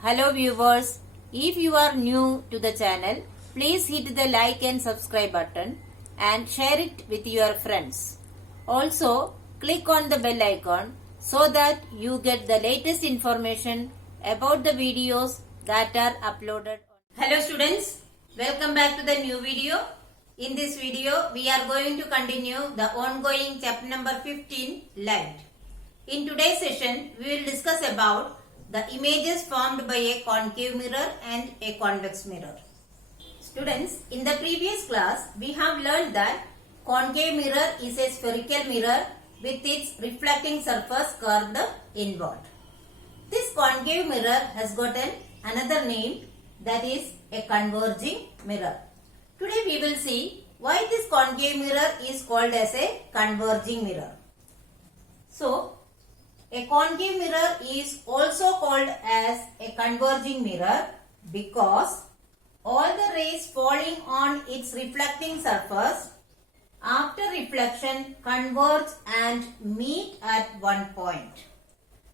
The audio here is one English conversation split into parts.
Hello viewers, if you are new to the channel, please hit the like and subscribe button and share it with your friends. Also, click on the bell icon so that you get the latest information about the videos that are uploaded. Hello students, welcome back to the new video. In this video, we are going to continue the ongoing chapter number 15, Light. In today's session, we will discuss about the images formed by a concave mirror and a convex mirror. Students, in the previous class, we have learned that concave mirror is a spherical mirror with its reflecting surface curved inward. This concave mirror has gotten another name, that is a converging mirror. Today we will see why this concave mirror is called as a converging mirror. So, a concave mirror is also called as a converging mirror because all the rays falling on its reflecting surface after reflection converge and meet at one point.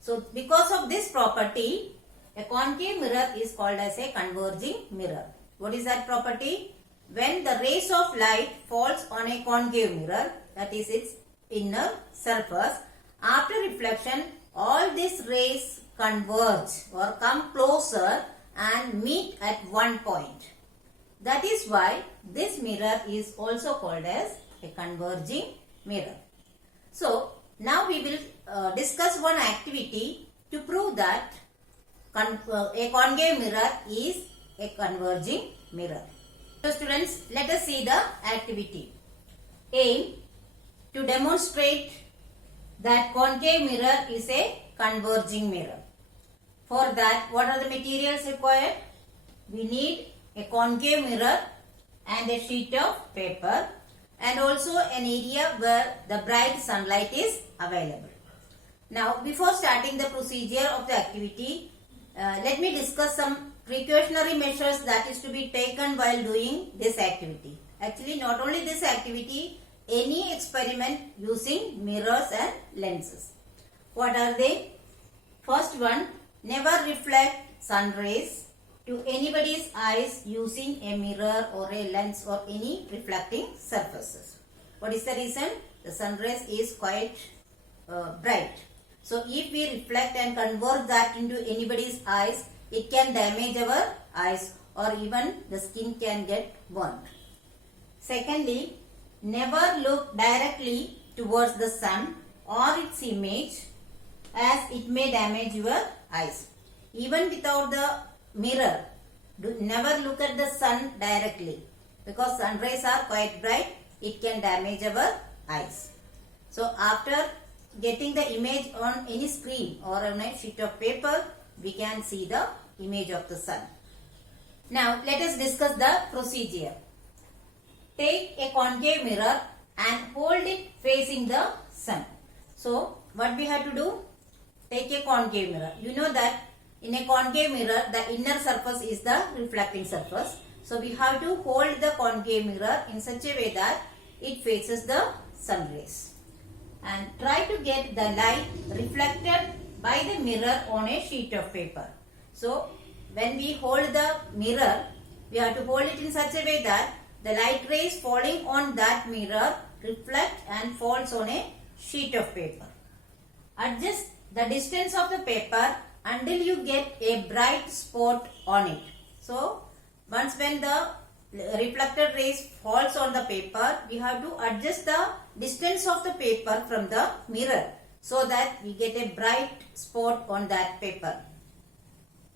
So, because of this property, a concave mirror is called as a converging mirror. What is that property? When the rays of light falls on a concave mirror, that is its inner surface, after reflection, all these rays converge or come closer and meet at one point. That is why this mirror is also called as a converging mirror. So, now we will discuss one activity to prove that a concave mirror is a converging mirror. So, students, let us see the activity. Aim to demonstrate that concave mirror is a converging mirror. For that, what are the materials required? We need a concave mirror and a sheet of paper and also an area where the bright sunlight is available. Now, before starting the procedure of the activity, let me discuss some precautionary measures that is to be taken while doing this activity. Actually, not only this activity, any experiment using mirrors and lenses. What are they? First one, never reflect sun rays to anybody's eyes using a mirror or a lens or any reflecting surfaces. What is the reason? The sun rays is quite bright. So, if we reflect and convert that into anybody's eyes, it can damage our eyes or even the skin can get burnt. Secondly, never look directly towards the sun or its image as it may damage your eyes. Even without the mirror, never look at the sun directly because sun rays are quite bright, it can damage our eyes. So, after getting the image on any screen or on a sheet of paper, we can see the image of the sun. Now, let us discuss the procedure. Take a concave mirror and hold it facing the sun. So, what we have to do? Take a concave mirror. You know that in a concave mirror, the inner surface is the reflecting surface. So, we have to hold the concave mirror in such a way that it faces the sun rays. And try to get the light reflected by the mirror on a sheet of paper. So, when we hold the mirror, we have to hold it in such a way that the light rays falling on that mirror reflect and falls on a sheet of paper. Adjust the distance of the paper until you get a bright spot on it. So, once when the reflected rays falls on the paper, we have to adjust the distance of the paper from the mirror so that we get a bright spot on that paper.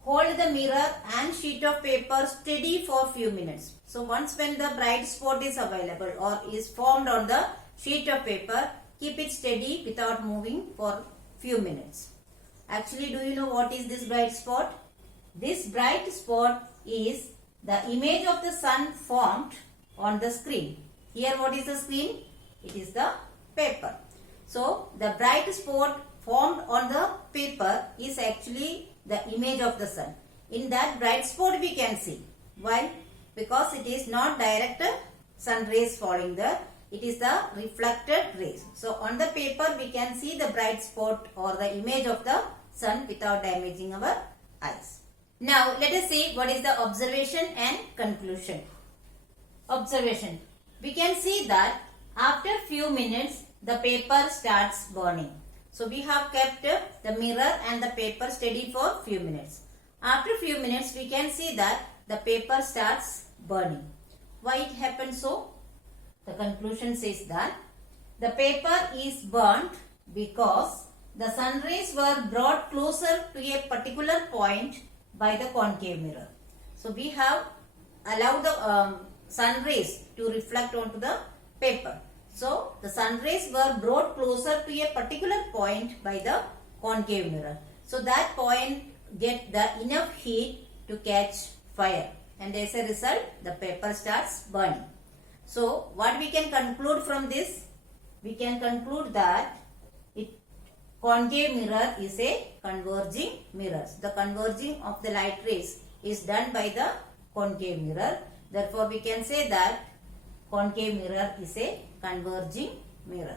Hold the mirror and sheet of paper steady for few minutes. So, once when the bright spot is available or is formed on the sheet of paper, keep it steady without moving for few minutes. Actually, do you know what is this bright spot? This bright spot is the image of the sun formed on the screen. Here, what is the screen? It is the paper. So, the bright spot formed on the paper is actually the image of the sun. In that bright spot we can see. Why? Because it is not direct sun rays falling there. It is the reflected rays. So, on the paper we can see the bright spot or the image of the sun without damaging our eyes. Now let us see what is the observation and conclusion. Observation. We can see that after few minutes the paper starts burning. So we have kept the mirror and the paper steady for few minutes. After few minutes we can see that the paper starts burning. Why it happened so? The conclusion says that the paper is burnt because the sun rays were brought closer to a particular point by the concave mirror. So we have allowed the sun rays to reflect onto the paper. So the sun rays were brought closer to a particular point by the concave mirror. So that point get the enough heat to catch fire, and as a result the paper starts burning. So what we can conclude from this? We can conclude that concave mirror is a converging mirror. The converging of the light rays is done by the concave mirror. Therefore, we can say that concave mirror is a converging mirror.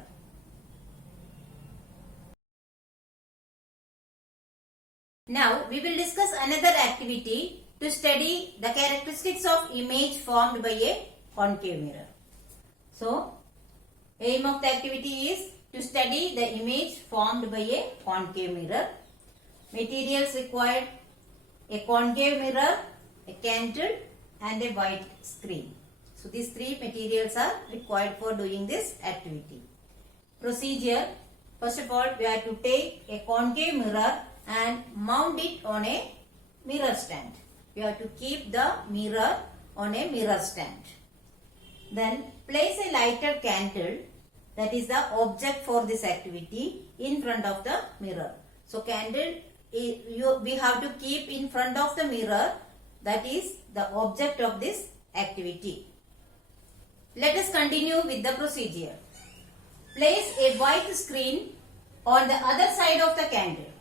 Now, we will discuss another activity to study the characteristics of image formed by a concave mirror. So, aim of the activity is to study the image formed by a concave mirror. Materials required: a concave mirror, a candle and a white screen. So these three materials are required for doing this activity. Procedure: first of all we have to take a concave mirror and mount it on a mirror stand. We have to keep the mirror on a mirror stand. Then place a lighted candle, that is the object for this activity, in front of the mirror. So candle we have to keep in front of the mirror, that is the object of this activity. Let us continue with the procedure. Place a white screen on the other side of the candle.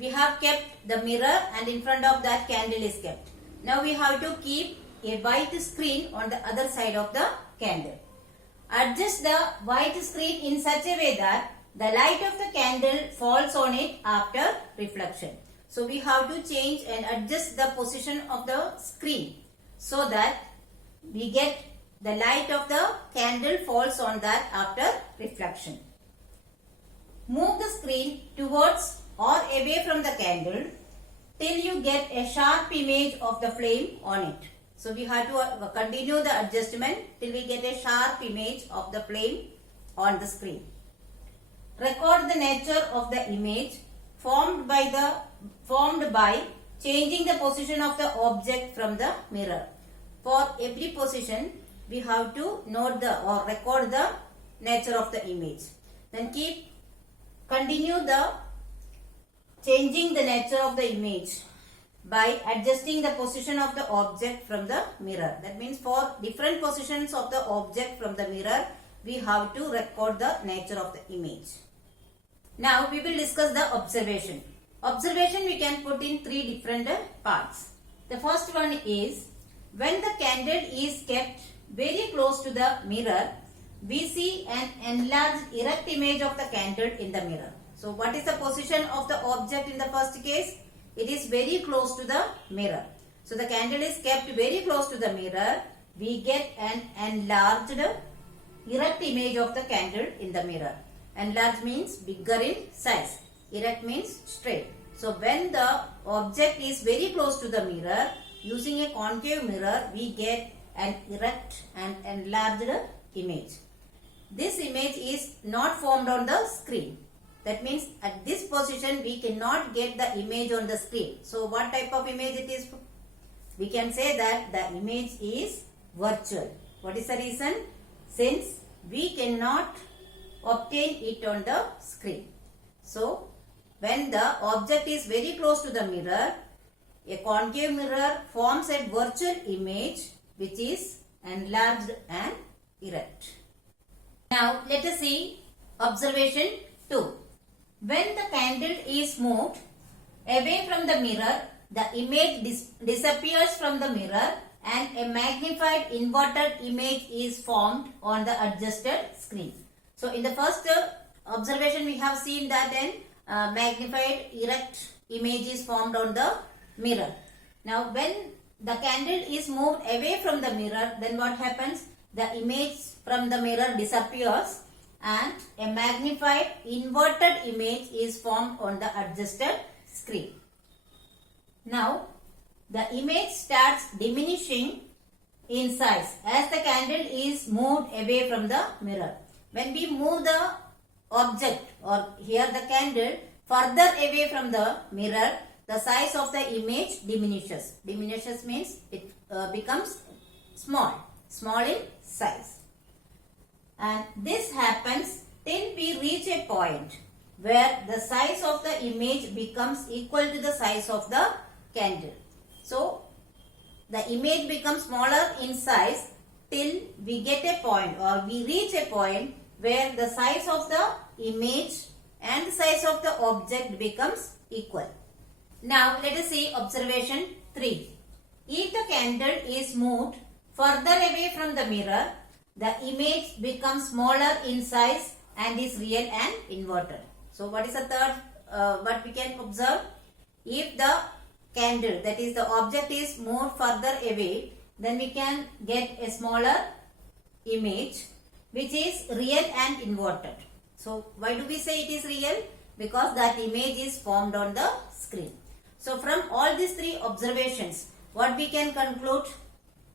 We have kept the mirror and in front of that candle is kept. Now we have to keep a white screen on the other side of the candle. Adjust the white screen in such a way that the light of the candle falls on it after reflection. So we have to change and adjust the position of the screen so that we get the light of the candle falls on that after reflection. Move the screen towards or away from the candle till you get a sharp image of the flame on it. So we have to continue the adjustment till we get a sharp image of the flame on the screen. Record the nature of the image formed by changing the position of the object from the mirror. For every position we have to note or record the nature of the image. Then continue the changing the nature of the image by adjusting the position of the object from the mirror. That means for different positions of the object from the mirror, we have to record the nature of the image. Now we will discuss the observation. Observation we can put in three different parts. The first one is, when the candle is kept very close to the mirror, we see an enlarged erect image of the candle in the mirror. So what is the position of the object in the first case? It is very close to the mirror. So the candle is kept very close to the mirror. We get an enlarged erect image of the candle in the mirror. Enlarged means bigger in size. Erect means straight. So when the object is very close to the mirror, using a concave mirror, we get an erect and enlarged image. This image is not formed on the screen. That means at this position we cannot get the image on the screen. So what type of image it is? We can say that the image is virtual. What is the reason? Since we cannot obtain it on the screen. So when the object is very close to the mirror, a concave mirror forms a virtual image which is enlarged and erect. Now let us see observation 2. When the candle is moved away from the mirror, the image disappears from the mirror and a magnified inverted image is formed on the adjusted screen. So in the first observation we have seen that an magnified erect image is formed on the mirror. Now when the candle is moved away from the mirror, then what happens? The image from the mirror disappears and a magnified inverted image is formed on the adjusted screen. Now the image starts diminishing in size as the candle is moved away from the mirror. When we move the object or here the candle further away from the mirror, the size of the image diminishes. Diminishes means it becomes small in size. And this happens till we reach a point where the size of the image becomes equal to the size of the candle. So the image becomes smaller in size till we get a point or we reach a point where the size of the image and the size of the object becomes equal. Now let us see observation 3. If the candle is moved further away from the mirror, the image becomes smaller in size and is real and inverted. So what is the third what we can observe? If the candle, that is the object, is moved further away, then we can get a smaller image which is real and inverted. So why do we say it is real? Because that image is formed on the screen. So from all these three observations, what we can conclude?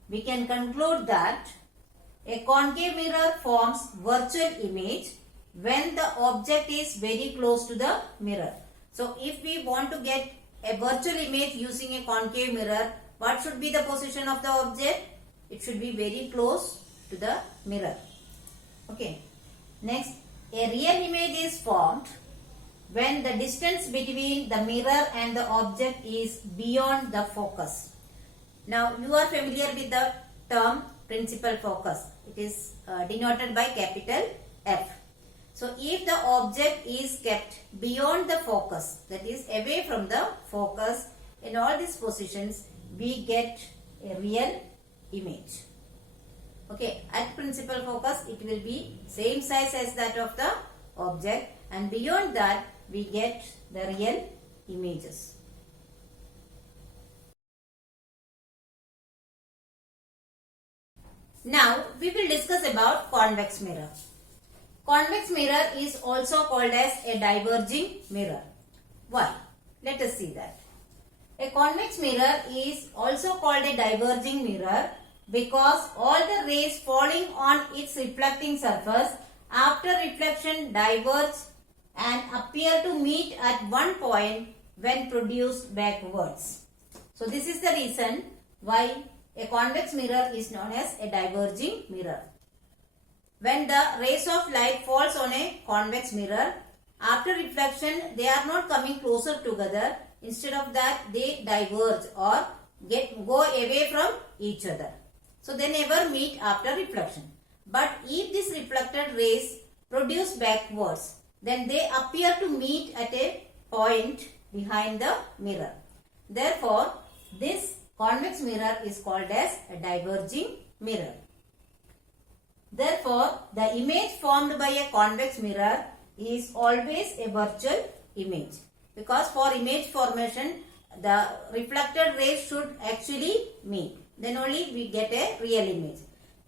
We can conclude that a concave mirror forms virtual image when the object is very close to the mirror. So if we want to get a virtual image using a concave mirror, what should be the position of the object? It should be very close to the mirror. Okay. Next, a real image is formed when the distance between the mirror and the object is beyond the focus. Now you are familiar with the term principal focus. It is denoted by capital F. So if the object is kept beyond the focus, that is away from the focus, in all these positions we get a real image. Okay, at principal focus it will be same size as that of the object, and beyond that we get the real images. Now we will discuss about convex mirror. Convex mirror is also called as a diverging mirror. Why? Let us see that. A convex mirror is also called a diverging mirror because all the rays falling on its reflecting surface after reflection diverge and appear to meet at one point when produced backwards. So this is the reason why a convex mirror is known as a diverging mirror. When the rays of light falls on a convex mirror, after reflection they are not coming closer together. Instead of that they diverge or go away from each other. So they never meet after reflection. But if these reflected rays produce backwards, then they appear to meet at a point behind the mirror. Therefore, this convex mirror is called as a diverging mirror. Therefore, the image formed by a convex mirror is always a virtual image. Because for image formation, the reflected rays should actually meet. Then only we get a real image.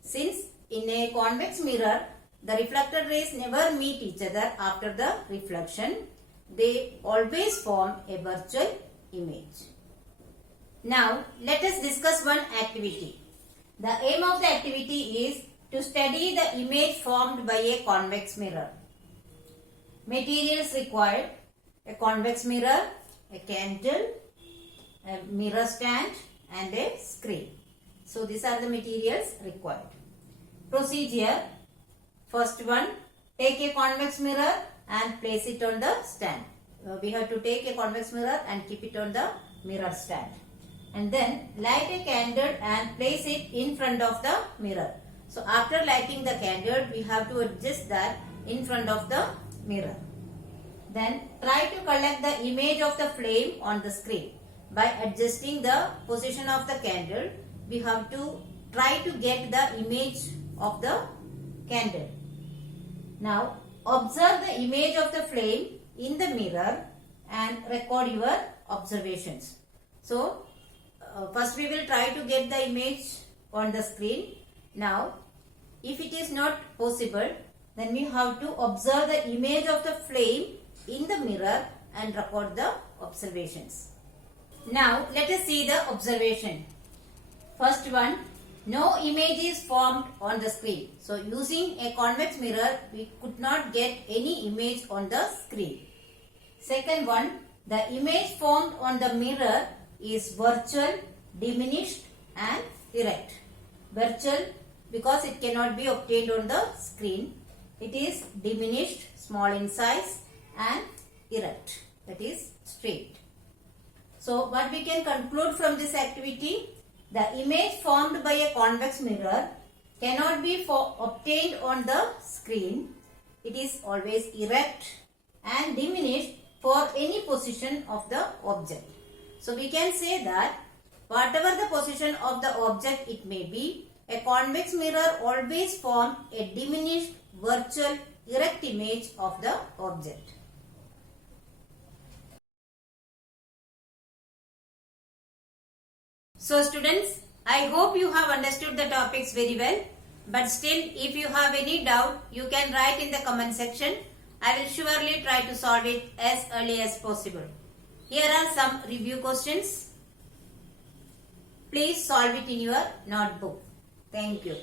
Since in a convex mirror, the reflected rays never meet each other after the reflection, they always form a virtual image. Now, let us discuss one activity. The aim of the activity is to study the image formed by a convex mirror. Materials required: a convex mirror, a candle, a mirror stand and a screen. So these are the materials required. Procedure: first one, take a convex mirror and place it on the stand. We have to take a convex mirror and keep it on the mirror stand. And then light a candle and place it in front of the mirror. So after lighting the candle, we have to adjust that in front of the mirror. Then try to collect the image of the flame on the screen. By adjusting the position of the candle, we have to try to get the image of the candle. Now observe the image of the flame in the mirror and record your observations. So first we will try to get the image on the screen. Now, if it is not possible, then we have to observe the image of the flame in the mirror and record the observations. Now, let us see the observation. First one, no image is formed on the screen. So, using a convex mirror, we could not get any image on the screen. Second one, the image formed on the mirror is virtual, diminished and erect. Virtual because it cannot be obtained on the screen. It is diminished, small in size and erect, that is straight. So, what we can conclude from this activity? The image formed by a convex mirror cannot be obtained on the screen. It is always erect and diminished for any position of the object. So, we can say that whatever the position of the object it may be, a convex mirror always forms a diminished, virtual, erect image of the object. So students, I hope you have understood the topics very well. But still, if you have any doubt, you can write in the comment section. I will surely try to solve it as early as possible. Here are some review questions. Please solve it in your notebook. Thank you.